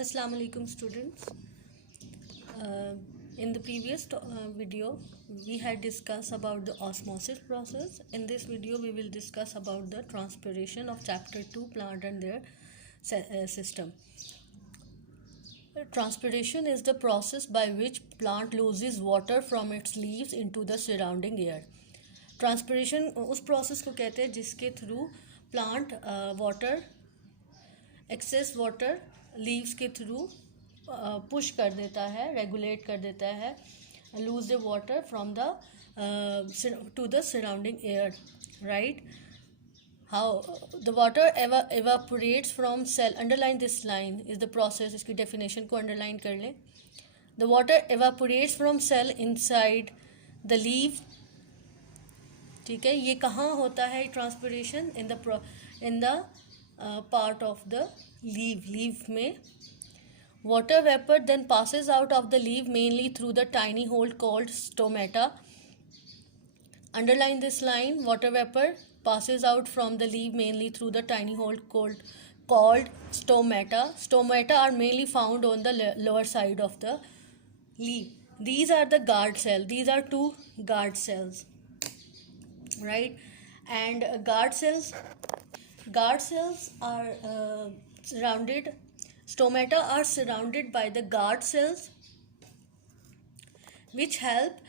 Assalamu alaikum students. In the previous video we had discussed about the osmosis process. In this video we will discuss about the transpiration of chapter 2 plant and their system. Transpiration is the process by which plant loses water from its leaves into the surrounding air. Transpiration उस process को कहते हैं जिसके through plant water excess water leaves के through push कर देता है, regulate कर देता है, lose the water from the to the surrounding air, right. How the water evaporates from cell. Underline this line is the process. इसकी definition को underline कर लें. The water evaporates from cell inside the leaf. ठीक है, ये कहाँ होता है transpiration? In the part of the leaf में. Water vapour then passes out of the leaf mainly through the tiny hole called stomata. Underline this line. Water vapor passes out from the leaf mainly through the tiny hole called stomata. Stomata are mainly found on the lower side of the leaf. These are the guard cell. These are two guard cells, right? And guard cells are surrounded. Stomata are surrounded by the guard cells which helps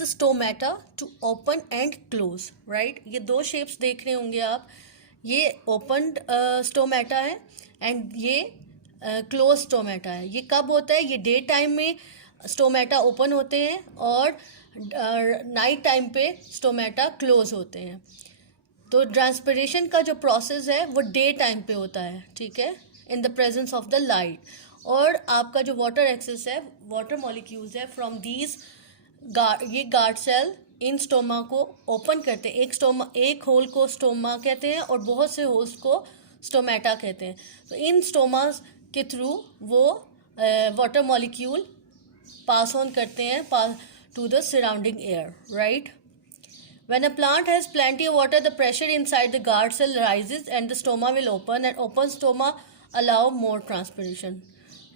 the stomata to open and close, right? ये दो shapes देख रहे होंगे आप. ये opened stomata है and ये closed stomata है. ये कब होता है? ये डे टाइम में stomata open होते हैं और नाइट टाइम पे stomata close होते हैं. तो ट्रांसपिरेशन का जो प्रोसेस है वो डे टाइम पे होता है, ठीक है, in the presence of the light. और आपका जो वाटर एक्सेस है, वाटर मॉलिक्यूल्स है फ्रॉम दीज ये गार्ड सेल इन स्टोमा को ओपन करते हैं. एक होल को स्टोमा कहते हैं और बहुत से होल्स को स्टोमेटा कहते हैं. तो इन स्टोमास के थ्रू वो वाटर मॉलिक्यूल पास ऑन करते हैं to the surrounding air, right. When a plant has plenty of water, the pressure inside the guard cell rises and the stoma will open, and open stoma allow more transpiration,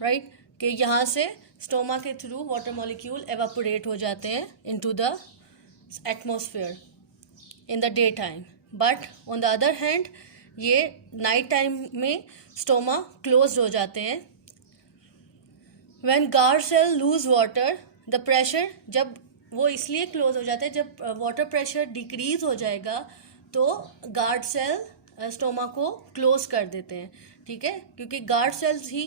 right? कि यहाँ से stoma के through water molecule evaporate हो जाते हैं into the atmosphere in the daytime. But on the other hand, ये night time में stoma closed हो जाते हैं. When guard cell lose water, the pressure जब वो इसलिए क्लोज हो जाता है, जब वाटर प्रेशर डिक्रीज हो जाएगा तो गार्ड सेल स्टोमा को क्लोज कर देते हैं, ठीक है, क्योंकि गार्ड सेल्स ही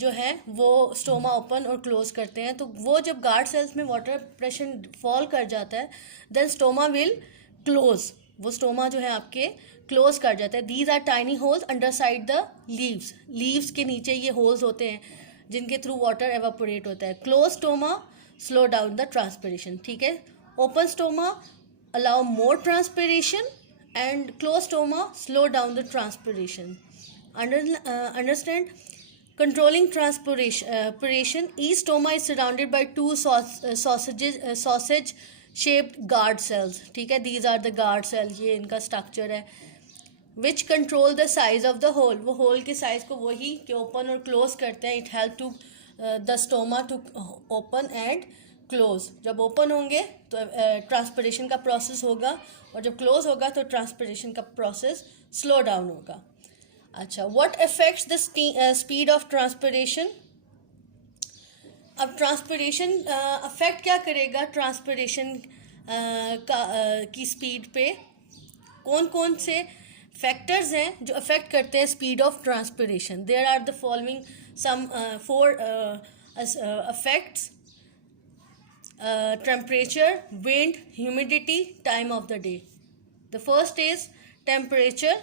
जो है वो स्टोमा ओपन और क्लोज करते हैं. तो वो जब गार्ड सेल्स में वाटर प्रेशर फॉल कर जाता है देन स्टोमा विल क्लोज. वो स्टोमा जो है आपके क्लोज कर जाता है. These are tiny holes under side the leaves के नीचे ये होल्स होते हैं जिनके थ्रू वाटर एवापोरेट होता है. Close stoma slow down the transpiration, ठीक है. open stoma allow more transpiration and closed stoma slow down the transpiration. Understand? Controlling transpiration, each stoma is surrounded by two sausage shaped guard cells, ठीक है. these are the guard cells, ये इनका structure है, which control the size of the hole. वो hole के size को वही कि open और close करते हैं. it help to the stoma to open and close. जब ओपन होंगे तो ट्रांसपिरेशन का प्रोसेस होगा और जब क्लोज होगा तो ट्रांसपिरेशन का प्रोसेस स्लो डाउन होगा. अच्छा, what affects the speed of transpiration? अब ट्रांसपिरेशन अफेक्ट क्या करेगा ट्रांसपिरेशन की स्पीड पे? कौन कौन से फैक्टर्स हैं जो अफेक्ट करते हैं speed of transpiration? There are the following some four effects: temperature, wind, humidity, time of the day. The first is temperature.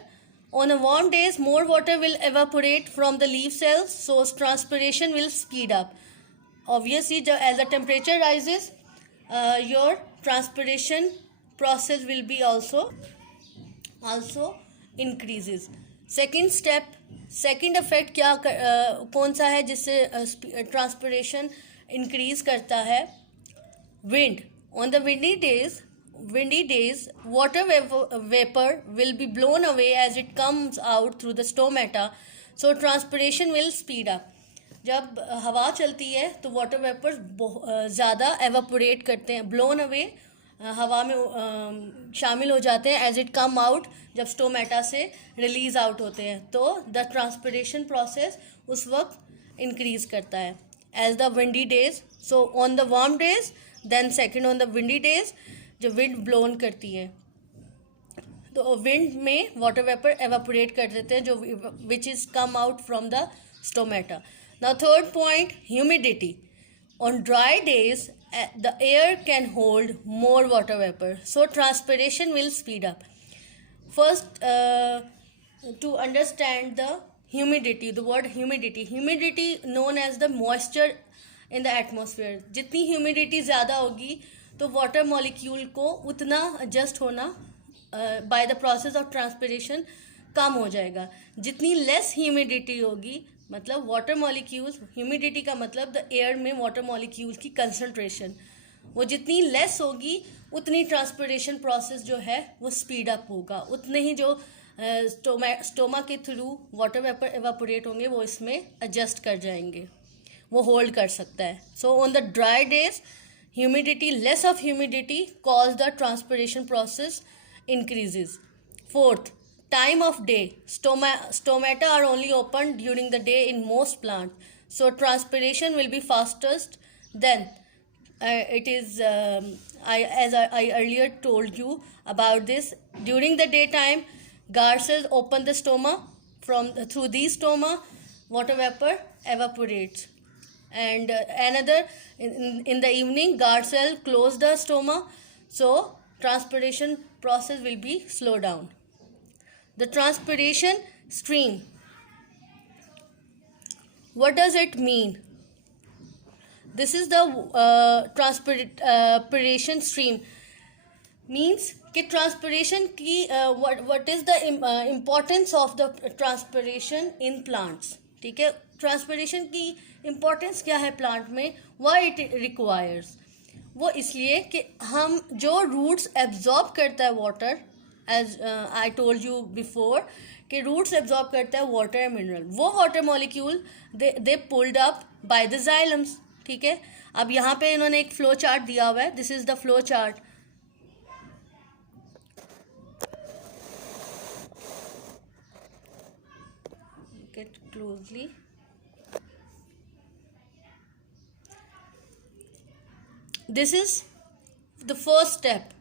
On a warm days, more water will evaporate from the leaf cells, so transpiration will speed up. Obviously, as the temperature rises, your transpiration process will be also increases. Second effect क्या कौन सा है जिससे transpiration increase करता है? Wind. On the windy days windy days, water vapor will be blown away as it comes out through the stomata, so transpiration will speed up. जब हवा चलती है तो वाटर वेपर्स ज़्यादा एवापोरेट करते हैं, ब्लोन अवे, हवा में शामिल हो जाते हैं एज इट कम आउट, जब स्टोमेटा से रिलीज आउट होते हैं तो द ट्रांसपिरेशन प्रोसेस उस वक्त इंक्रीज करता है as the windy days. So on the warm days, then second on the windy days, जो विंड ब्लोन करती है तो विंड में वाटर वेपर एवापोरेट कर देते हैं जो which is come out from the stomata. Now third point, humidity. On dry days, the air can hold more water vapor, so transpiration will speed up. First, to understand the humidity, the word humidity known as the moisture in the atmosphere. जितनी humidity ज़्यादा होगी तो water molecule को उतना adjust होना by the process of transpiration कम हो जाएगा. जितनी less humidity होगी, मतलब वाटर मॉलिक्यूल्स, ह्यूमिडिटी का मतलब द एयर में वाटर मॉलिक्यूल्स की कंसंट्रेशन, वो जितनी लेस होगी उतनी ट्रांसपिरेशन प्रोसेस जो है वो स्पीड अप होगा, उतने ही जो स्टोमा के थ्रू वाटर वेपर एवापोरेट होंगे वो इसमें एडजस्ट कर जाएंगे, वो होल्ड कर सकता है. सो on the dry days humidity, less of humidity cause the transpiration process increases. Fourth, time of day. Stomata are only open during the day in most plants, so transpiration will be fastest. Then it is as I earlier told you about this. During the daytime, guard cells open the stoma. Through these stoma, water vapor evaporates, and another in the evening, guard cell close the stoma, so transpiration process will be slowed down. The transpiration stream. What does it mean? This is the transpiration stream. Means कि transpiration की what is the importance of the transpiration in plants. ठीक है, transpiration की importance क्या है plant में, why it requires. वो इसलिए कि हम जो roots absorb करता है water, as I told you before कि रूट्स एब्जॉर्ब करता है वाटर एंड मिनरल, वो water molecule they pulled up by the xylems. ठीक है, अब यहाँ पे इन्होंने एक फ्लो चार्ट दिया हुआ है. This is the flow chart. Get closely. This is the first step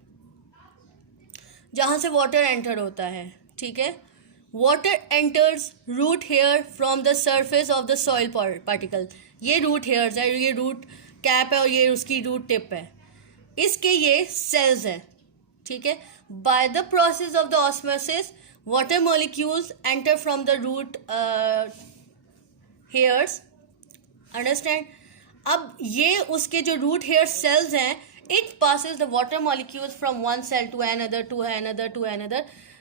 जहाँ से वाटर एंटर होता है. ठीक है, water enters root hair from the surface of the soil particle. ये रूट हेयर्स है, ये रूट कैप है और ये उसकी रूट टिप है. इसके ये सेल्स हैं. ठीक है, by the process of the osmosis water molecules enter from the root hairs. Understand. अब ये उसके जो रूट हेयर सेल्स हैं, it passes the water molecules from one cell to another to another to another.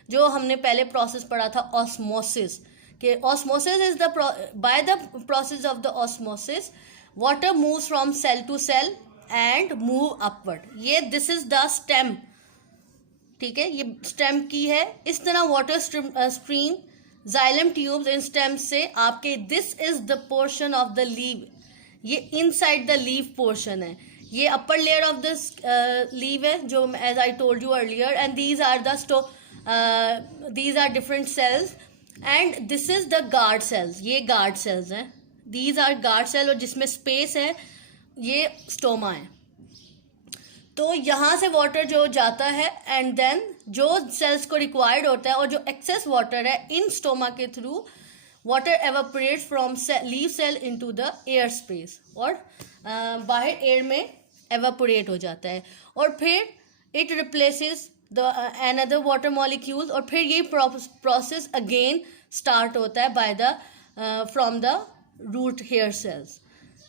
जो हमने पहले process पढ़ा था ऑस्मोसिस, कि osmosis is the by the process of the osmosis water moves from cell to cell and move upward. ये this is the stem. ठीक है, ये स्टेम की है. इस तरह water stream xylem tubes in stem से आपके, this is the portion of the leave. ये इनसाइड द लीव पोर्शन है. ये upper layer of this leave है जो as I told you earlier, and these are different cells, and this is the guard cells. ये guard cells हैं. These are guard cell, और जिसमें space है ये स्टोमा है. तो यहाँ से वाटर जो जाता है एंड देन जो सेल्स को रिक्वायर्ड होता है और जो एक्सेस वाटर है इन स्टोमा के through water evaporates from leaf cell into the air space, और बाहर एयर में एवापोरेट हो जाता है. और फिर it replaces the another water molecules, और फिर ये प्रोसेस अगेन स्टार्ट होता है by the from the root hair cells.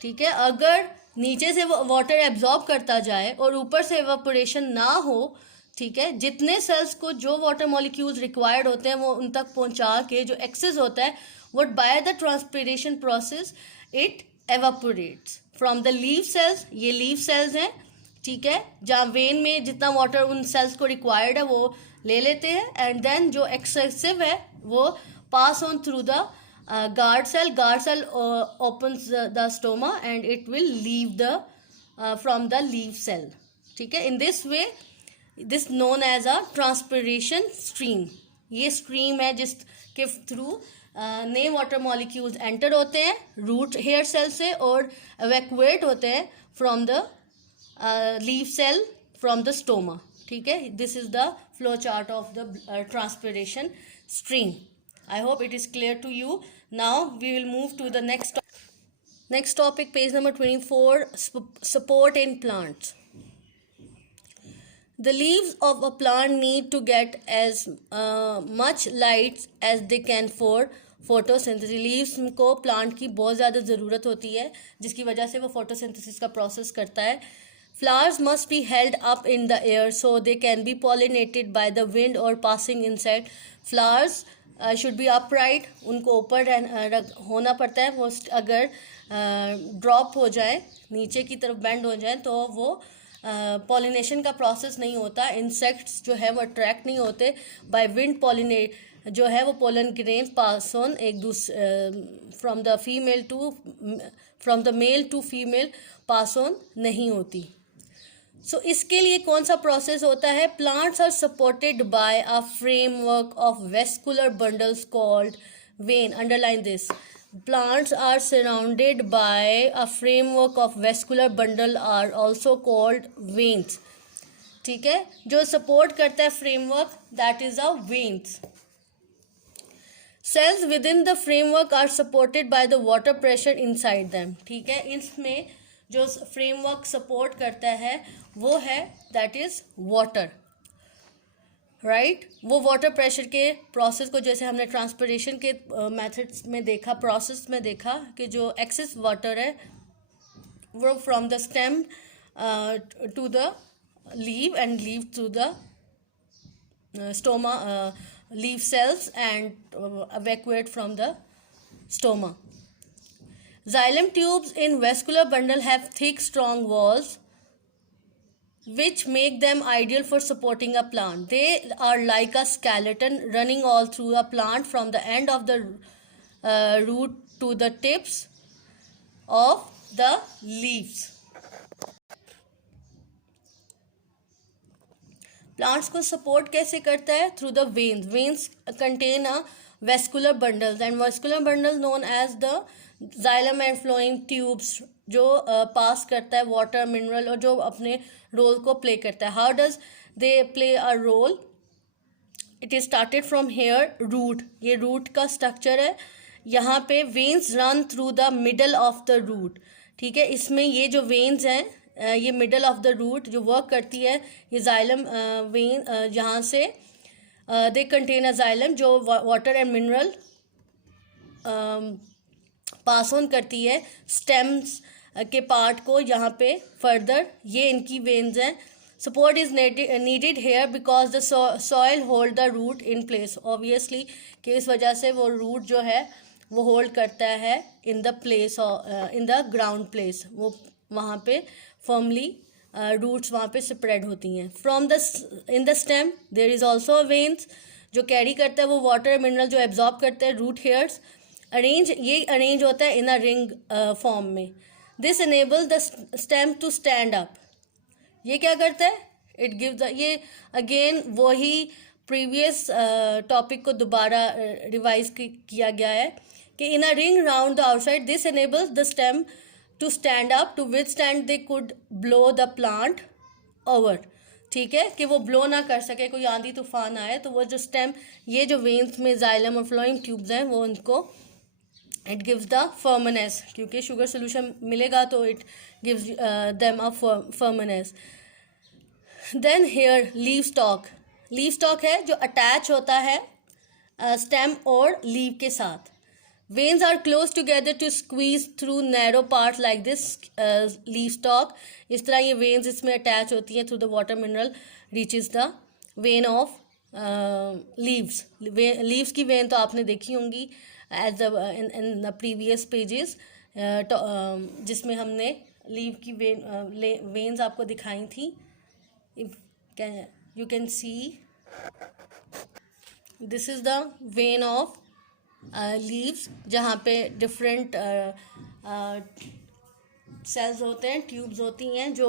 ठीक है, अगर नीचे से वाटर एब्जॉर्ब करता जाए और ऊपर से एवापोरेशन ना हो, ठीक है, जितने सेल्स को जो वाटर मॉलिक्यूल्स रिक्वायर्ड होते हैं वो उन तक पहुंचा के जो एक्सेस होता है वो by the transpiration process it evaporates from the leaf cells. ये लीव सेल्स हैं. ठीक है, जहाँ वेन में जितना वाटर उन सेल्स को रिक्वायर्ड है वो ले लेते हैं, एंड देन जो एक्सेसिव है वो pass on through the guard cell opens the stoma and it will leave the from the leaf cell. ठीक है, in this way this known as a transpiration stream. ये stream है जिसके through नए water molecules enter होते हैं root hair cell से और evacuate होते हैं from the leaf cell from the stoma. ठीक है, this is the flow chart of the transpiration stream. I hope it is clear to you. Now we will move to the next topic, page number 24, support in plants. The leaves of a plant need to get as much light as they can for photosynthesis. Leaves को plant की बहुत ज़्यादा ज़रूरत होती है जिसकी वजह से वो photosynthesis का process करता है. Flowers must be held up in the air so they can be pollinated by the wind or passing insect. Flowers should be upright, उनको ऊपर होना पड़ता है. वो अगर ड्रॉप हो जाए नीचे की तरफ बेंड हो जाए तो वो पॉलिनेशन का प्रोसेस नहीं होता. इंसेक्ट्स जो है वो अट्रैक्ट नहीं होते बाय विंड. पॉलिनेट जो है वो पोलन ग्रेन पास ऑन एक दूसरे from the male to female pass on नहीं होती. सो इसके लिए कौन सा प्रोसेस होता है? Plants are supported by a framework of vascular bundles called vein. Underline this. Plants are surrounded by a framework of vascular bundle are also called veins. ठीक है, जो सपोर्ट करता है framework that is a veins. Cells with in the framework are supported by the water pressure inside them. ठीक है, इसमें जो framework support करता है वो है दैट इज वाटर. राइट, वो वाटर प्रेशर के प्रोसेस को जैसे हमने ट्रांसपिरेशन के मेथड्स में देखा, प्रोसेस में देखा कि जो एक्सेस वाटर है वो from the stem to the leave and leave to the stoma leaf cells and evacuate from the stoma. Xylem tubes in vascular bundle have thick, strong walls which make them ideal for supporting a plant. They are like a skeleton running all through a plant from the end of the root to the tips of the leaves. Plants को support कैसे करता है? Through the veins. Veins contain a vascular bundles and vascular bundle known as the xylem and flowing tubes जो pass करता है water mineral और जो अपने रोल को प्ले करता है. How does they play a role? It is started from hair root. ये रूट का स्ट्रक्चर है. यहाँ पे veins run through the middle of the root. ठीक है, इसमें ये जो वेन्स हैं ये मिडल ऑफ द रूट जो वर्क करती है ये जाइलम वेन जहाँ से दे कंटेन अ जाइलम जो water and mineral pass on करती है स्टेम्स के पार्ट को यहाँ पे फर्दर. ये इनकी वेन्स हैं. Support is needed here because the soil hold the root in place. Obviously कि इस वजह से वो रूट जो है वो होल्ड करता है in the place in the ground place. वो वहाँ पे फर्मली रूट्स वहाँ पे स्प्रेड होती हैं. From the in the stem there is also a veins जो कैरी करता है वो वाटर मिनरल जो एब्जॉर्ब करते हैं रूट हेयर्स. अरेंज होता है इन अ रिंग फॉर्म में. This enables the stem to stand up. ये क्या करता है? इट गिव्स ये अगेन वही प्रीवियस टॉपिक को दोबारा रिवाइज किया गया है कि in a ring round the outside this enables the stem to stand up to withstand they could blow the plant over. ठीक है, कि वो ब्लो ना कर सके, कोई आंधी तूफान आए तो वो जो स्टेम ये जो वेन्स में जाइलम और फ्लोइंग ट्यूब्स हैं वो उनको इट गिव्स द फर्मनेस. क्योंकि शुगर सोल्यूशन मिलेगा तो it gives them a firmness. Then here leave stalk. Leave stalk है जो अटैच होता है स्टेम और लीव के साथ. Veins are close together to squeeze through narrow parts like this leaf stalk. इस तरह ये veins इसमें attach होती हैं through the water mineral reaches the vein of leaves. Leaves की vein तो आपने देखी होंगी as the in the previous pages जिसमें हमने लीव की वेन्स आपको दिखाई थी. If you can see, this is the when of leaves, जहाँ पे डिफरेंट सेल्स होते हैं, ट्यूब्स होती हैं जो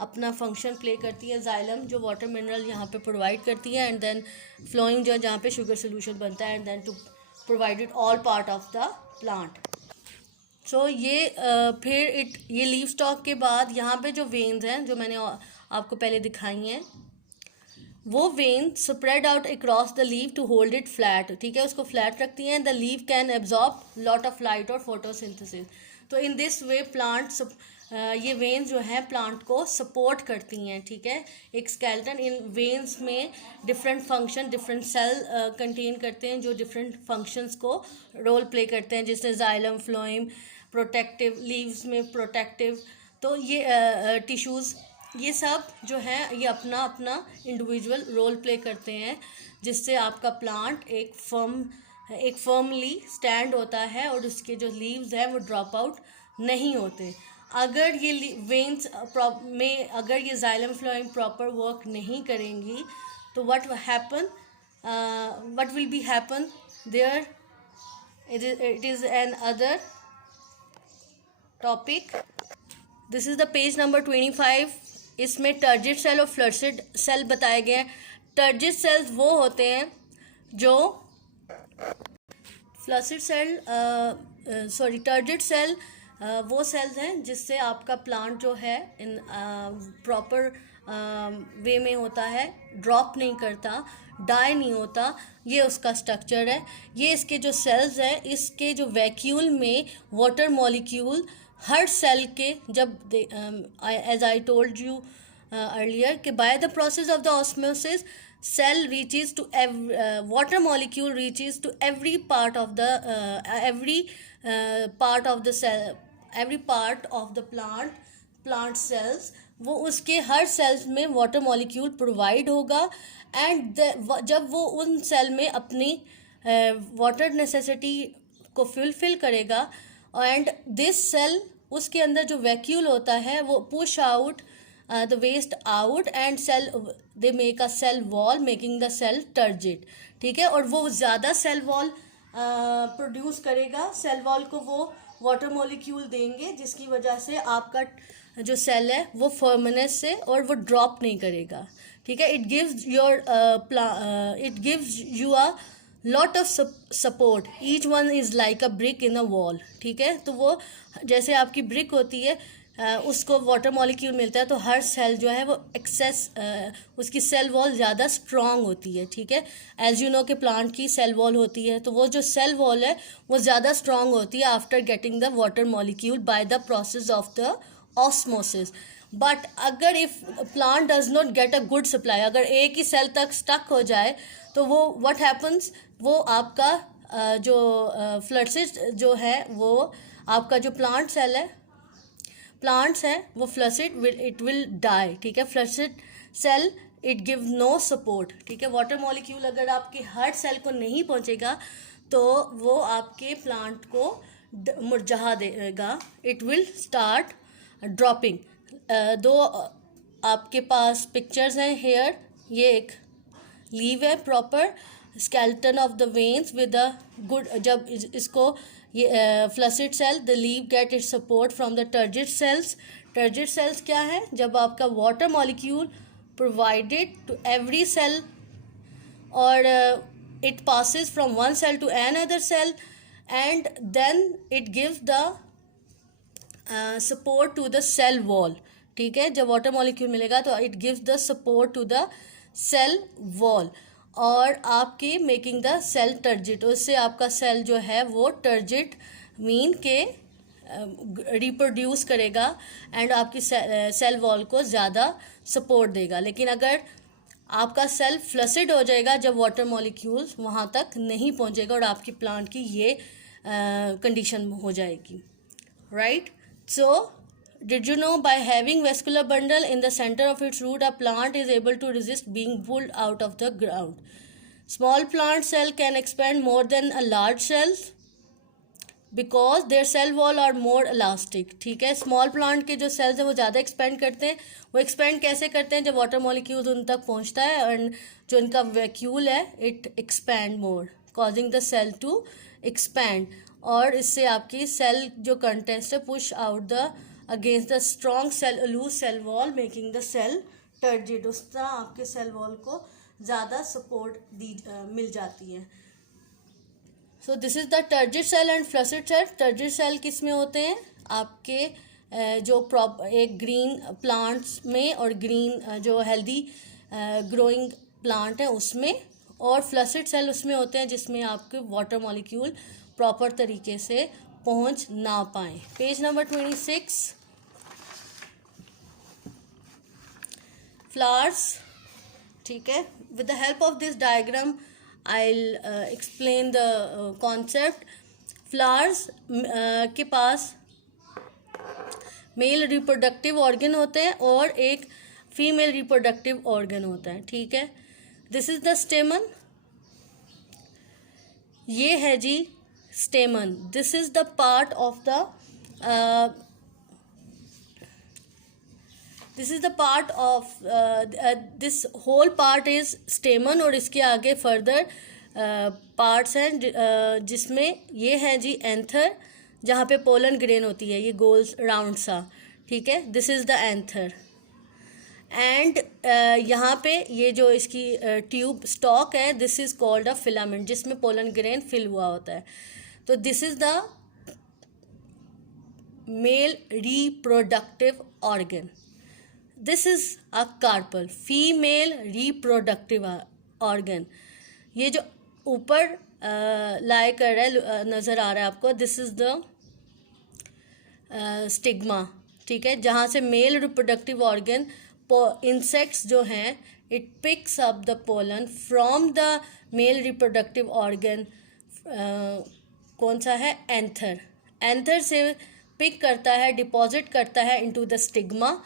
अपना फंक्शन प्ले करती है. जाइलम जो वाटर मिनरल यहाँ पे प्रोवाइड करती है, एंड देन फ्लोइंग जो जहाँ पे शुगर सोल्यूशन बनता है, and then to provided all part of the plant. So ये फिर ये लीव स्टॉक के बाद यहाँ पे जो वेन्स हैं जो मैंने आपको पहले दिखाई हैं, वो vein spread out across the leave to hold it flat. ठीक है, उसको फ्लैट रखती हैं. The leave can absorb lot of light और फोटोसिंथेसिस. तो इन दिस वे प्लांट ये वेन्स जो हैं प्लांट को सपोर्ट करती हैं. ठीक है, एक स्केलेटन, इन वेन्स में different function, different cell contain करते हैं जो डिफरेंट फंक्शंस को रोल प्ले करते हैं, जैसे जाइलम, फ्लोएम, प्रोटेक्टिव, लीव्स में प्रोटेक्टिव. तो ये टिश्यूज़, ये सब जो है ये अपना अपना इंडिविजुअल रोल प्ले करते हैं, जिससे आपका प्लांट एक फर्मली स्टैंड होता है और उसके जो लीव्स हैं वो ड्रॉप आउट नहीं होते. अगर ये वेन्स में अगर ये जाइलम फ्लोएम प्रॉपर वर्क नहीं करेंगी तो what will be happen there. It is an other topic. This is the page number 25. इसमें टर्जिड सेल और फ्लैसिड सेल बताए गए हैं. टर्जिड सेल्स वो होते हैं जो फ्लैसिड सेल टर्जिड सेल वो सेल्स हैं जिससे आपका प्लांट जो है इन प्रॉपर वे में होता है, ड्रॉप नहीं करता, डाई नहीं होता. ये उसका स्ट्रक्चर है. ये इसके जो सेल्स हैं, इसके जो वैक्यूल में वाटर मॉलिक्यूल हर सेल के, जब as I told you earlier कि by the process of the osmosis cell reaches to water molecule reaches to every part of the cell, every part of the plant cells. वो उसके हर sales में water molecule provide होगा, and जब वो उन cell में अपनी वाटर नेसेसिटी को फुलफिल करेगा, एंड दिस सेल, उसके अंदर जो वैक्यूल होता है वो push out the waste out, and cell they make a cell wall making the cell turgid. ठीक है, और वो ज़्यादा सेल वॉल प्रोड्यूस करेगा. सेल वॉल को वो वाटर मॉलिक्यूल देंगे जिसकी वजह से आपका जो सेल है वो फर्मनेस से और वो ड्रॉप नहीं करेगा. ठीक है, it gives you a lot of support. Each one is like a brick in a wall. ठीक है, तो वो जैसे आपकी ब्रिक होती है, उसको वाटर मॉलिक्यूल मिलता है, तो हर सेल जो है वो उसकी सेल वॉल ज़्यादा स्ट्रॉन्ग होती है. ठीक है, एज यू नो कि प्लांट की सेल वॉल होती है, तो वो जो सेल वॉल है वो ज़्यादा स्ट्रॉन्ग होती है after getting the water molecule by the process of the osmosis. But अगर if plant does not get a good supply, अगर एक ही सेल तक स्टक हो जाए, तो वो व्हाट हैपन्स, वो आपका जो फ्लैसिड जो है, वो आपका जो प्लांट्स हैं वो फ्लैसिड इट विल डाई. ठीक है, flaccid cell it give no support. ठीक है, वाटर मॉलिक्यूल अगर आपके हर सेल को नहीं पहुंचेगा तो वो आपके प्लांट को मुरझा देगा. It will start dropping. दो आपके पास पिक्चर्स हैं हेयर. ये एक लीव है, proper skeleton of the veins with a good, जब इसको ये flaccid cell, the leave get it support from the turgid cells. Turgid cells क्या है, जब आपका water molecule provided to every cell और it passes from one cell to another cell, and then it gives the support to the cell wall. ठीक है, जब water molecule मिलेगा तो it gives the support to the cell wall, और आपकी making the cell turgid. उससे आपका cell जो है वो टर्जिड मीन के रिप्रोड्यूस करेगा एंड आपकी सेल वॉल को ज़्यादा सपोर्ट देगा. लेकिन अगर आपका सेल फ्लैसिड हो जाएगा जब वाटर मॉलिक्यूल्स वहाँ तक नहीं पहुँचेगा, और आपकी प्लांट की ये कंडीशन हो जाएगी. Right, so did you know by having vascular bundle in the center of its root, a plant is able to resist being pulled out of the ground. Small plant cell can expand more than a large cells. Because their cell wall are more elastic, ठीक है। Small plant के जो sales हैं वो ज़्यादा expand करते हैं। वो एक्सपेंड कैसे करते हैं? जब वाटर मॉलिक्यूल्स उन तक पहुंचता है एंड जो इनका वैक्यूल है it expand more, causing the cell to expand, और इससे आपकी सेल जो कंटेस्ट है push out the against the strong cell loose cell wall, making the cell turgid. उस तरह आपके सेल वॉल को ज़्यादा सपोर्ट मिल जाती है। So this is the turgid cell and flaccid cell. Turgid cell किस में होते हैं? आपके जो एक ग्रीन प्लांट्स में और ग्रीन जो हेल्दी ग्रोइंग प्लांट है उसमें, और फ्लैसिड सेल उसमें होते हैं जिसमें आपके वाटर मॉलिक्यूल प्रॉपर तरीके से पहुंच ना पाए। पेज नंबर 26, फ्लावर्स, ठीक है। With the help of this diagram I'll explain the concept. Flowers के पास मेल रिप्रोडक्टिव ऑर्गन होते हैं और एक फीमेल रिप्रोडक्टिव ऑर्गन होता है, ठीक है। दिस इज द स्टेमन, ये है जी stamen. This is the part of the this is the part of this whole part is stamen, और इसके आगे फर्दर पार्ट्स हैं जिसमें ये है जी एंथर, जहाँ पे पोलन ग्रेन होती है, ये गोल राउंड सा, ठीक है। This is the anther and यहाँ पे ये जो इसकी ट्यूब स्टॉक है, this is called a filament, जिसमें पोलन ग्रेन फिल हुआ होता है। तो this is the male reproductive organ. This is a carpel, female reproductive organ. ये जो ऊपर लाई कर रहा है, नज़र आ रहा है आपको, दिस इज द स्टिग्मा, ठीक है, जहाँ से मेल रिप्रोडक्टिव ऑर्गन, इंसेक्ट्स जो हैं, it picks up the pollen from the male reproductive organ. कौन सा है? एंथर। एंथर से पिक करता है, डिपॉजिट करता है into the stigma,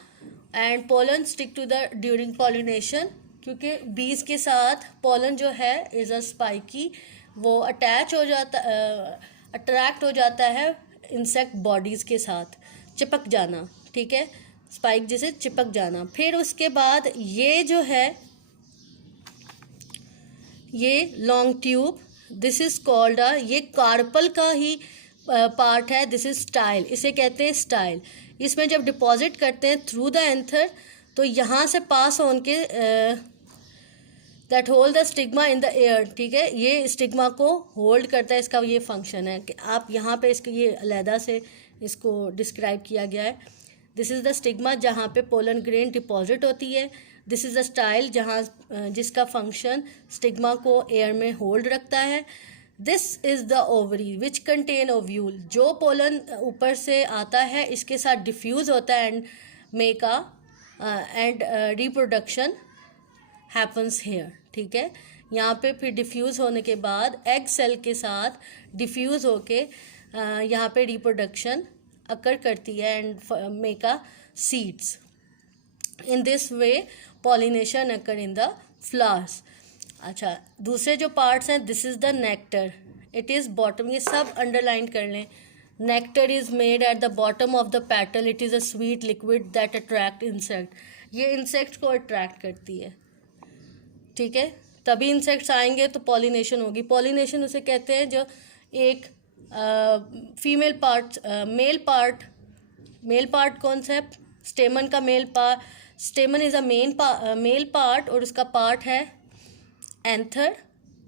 and pollen stick to the during pollination, क्योंकि बीज के साथ पोलन जो है इज अ स्पाइकी, वो अटैच हो जाता, अट्रैक्ट हो जाता है इंसेक्ट बॉडीज़ के साथ, चिपक जाना, ठीक है, स्पाइक जैसे चिपक जाना। फिर उसके बाद ये जो है, ये long tube, this is called ये कार्पल का ही पार्ट है, दिस इज स्टाइल, इसे कहते हैं स्टाइल। इसमें जब डिपॉजिट करते हैं थ्रू द एंथर, तो यहाँ से पास ऑन के that hold the stigma in the air, ठीक है, ये स्टिग्मा को होल्ड करता है। इसका ये फंक्शन है कि आप यहाँ पे इसके ये अलहदा से इसको डिस्क्राइब किया गया है। दिस इज़ द स्टिग्मा जहाँ पे पोलन ग्रेन डिपॉजिट होती है। दिस इज़ द स्टाइल जहाँ जिसका फंक्शन स्टिग्मा को एयर में होल्ड रखता है। This is the ovary which contain ovule, जो पोलन ऊपर से आता है इसके साथ डिफ्यूज़ होता है and make a and reproduction happens here, ठीक है। यहाँ पे फिर डिफ्यूज़ होने के बाद एग सेल के साथ डिफ्यूज़ होके यहाँ पे रिप्रोडक्शन अकर करती है and make a seeds. In this way pollination occur in the flowers. अच्छा, दूसरे जो पार्ट्स हैं, this is the nectar, it is bottom, ये सब अंडरलाइन कर लें। Nectar is made at the bottom of the petal, it is a sweet liquid that attract insect, ये insect को अट्रैक्ट करती है, ठीक है, तभी इंसेक्ट्स आएंगे तो पॉलिनेशन होगी। पॉलिनेशन उसे कहते हैं जो एक फीमेल पार्ट, मेल पार्ट कौन सा है? स्टेमन का male part, स्टेमन is a male part और उसका पार्ट है एंथर।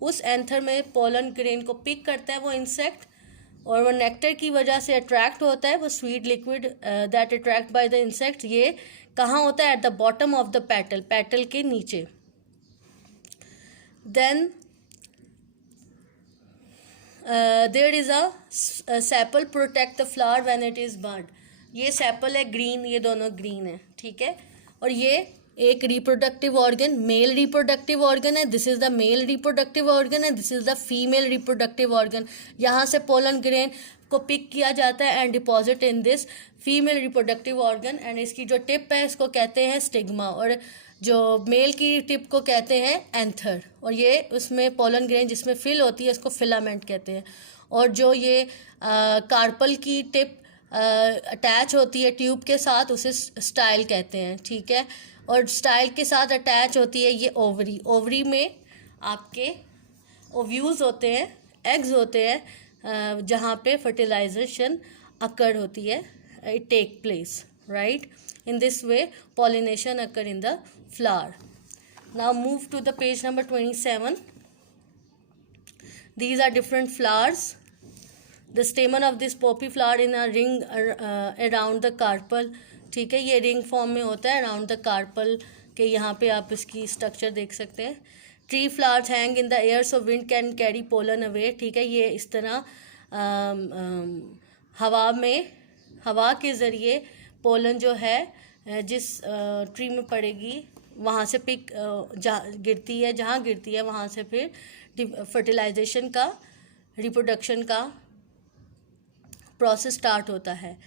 उस एंथर में पोलन ग्रेन को पिक करता है वो इंसेक्ट, और वो नेक्टर की वजह से अट्रैक्ट होता है, वो sweet liquid that attract by the insect. ये कहाँ होता है? At the bottom of the petal, petal के नीचे। Then there is a sepal protect the flower when it is bird. ये सेपल है ग्रीन, ये दोनों ग्रीन है, ठीक है, और ये एक reproductive organ, male reproductive organ है। This is the male reproductive organ है, this is the female reproductive organ. यहाँ से पोलन ग्रेन को पिक किया जाता है and deposit in this female reproductive organ, and इसकी जो टिप है इसको कहते हैं स्टिग्मा, और जो मेल की टिप को कहते हैं एंथर, और ये उसमें पोलन ग्रेन जिसमें फिल होती है उसको फिलामेंट कहते हैं। और जो ये कार्पल की टिप अटैच होती है ट्यूब के साथ उसे स्टाइल कहते हैं, ठीक है। और स्टाइल के साथ अटैच होती है ये ओवरी। ओवरी में आपके ओव्यूल्स होते हैं, एग्स होते हैं, जहाँ पे फर्टिलाइजेशन अकर होती है, it take place, right. In this way pollination occur in the flower. Now move to the page number 27. These are different flowers. The stamen of this poppy flower in a ring around the carpel, ठीक है। ये ring form में होता है around the carpel के, यहाँ पे आप इसकी स्ट्रक्चर देख सकते हैं। Tree flowers hang in the air so wind can carry pollen away, ठीक है। ये इस तरह हवा के ज़रिए पोलन जो है जिस ट्री में पड़ेगी वहाँ से पिक जहाँ गिरती है वहाँ से फिर फर्टिलाइजेशन का, रिप्रोडक्शन का प्रोसेस स्टार्ट होता है।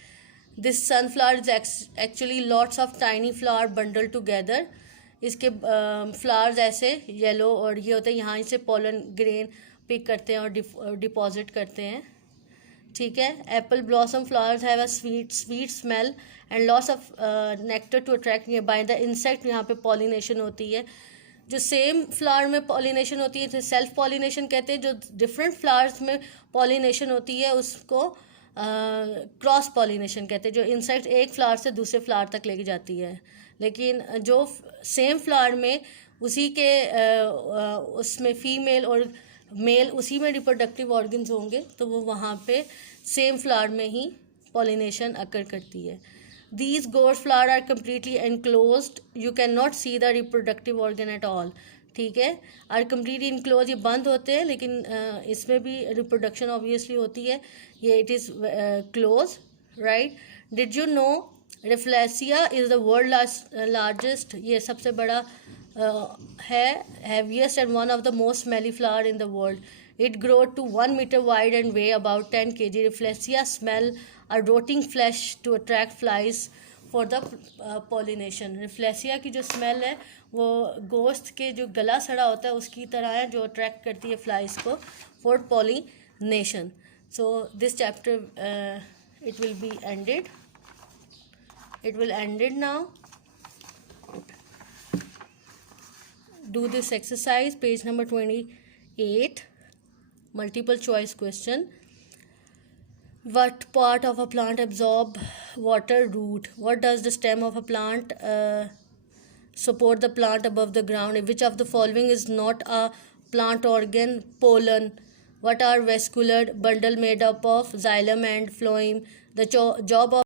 This sunflower is actually lots of tiny flower bundle together. इसके फ्लावर्स ऐसे येलो और ये होते हैं, यहाँ से पोलन ग्रेन पिक करते हैं और डिपॉजिट करते हैं, ठीक है। Apple blossom flowers have a sweet smell and lots of nectar to attract by the insect. यहाँ पे पॉलिनेशन होती है। जो सेम फ्लावर में पॉलिनेशन होती है सेल्फ पॉलिनेशन कहते हैं। जो डिफरेंट फ्लावर्स में पॉलिनेशन होती है उसको क्रॉस पॉलिनेशन कहते हैं, जो इंसेक्ट एक फ्लावर से दूसरे फ्लावर तक लेके जाती है। लेकिन जो सेम फ्लावर में उसी के उसमें फीमेल और मेल उसी में रिप्रोडक्टिव ऑर्गन्स होंगे तो वो वहाँ पे सेम फ्लावर में ही पॉलिनेशन अकर करती है। These gorse flower are completely enclosed. You cannot see the reproductive organ at all. ठीक है, are completely enclosed, ये बंद होते हैं लेकिन इसमें भी रिप्रोडक्शन ऑब्वियसली होती है। ये it is closed, right? Did you know Rafflesia is the world largest, ये सबसे बड़ा है, heaviest and one of the most smelly flower in the world. It grows to 1 meter wide and weigh about 10 kg. Rafflesia smell a rotting flesh to attract flies for the pollination. Rafflesia की जो smell है वो गोश्त के जो गला सड़ा होता है उसकी तरह है जो अट्रैक्ट करती है फ्लाइज को for pollination. So this chapter it will be ended. It will ended now. Do this exercise, page number 28, multiple choice question. What part of a plant absorb water? Root. What does the stem of a plant support the plant above the ground? Which of the following is not a plant organ? Pollen. What are vascular bundle made up of? Xylem and phloem. The job of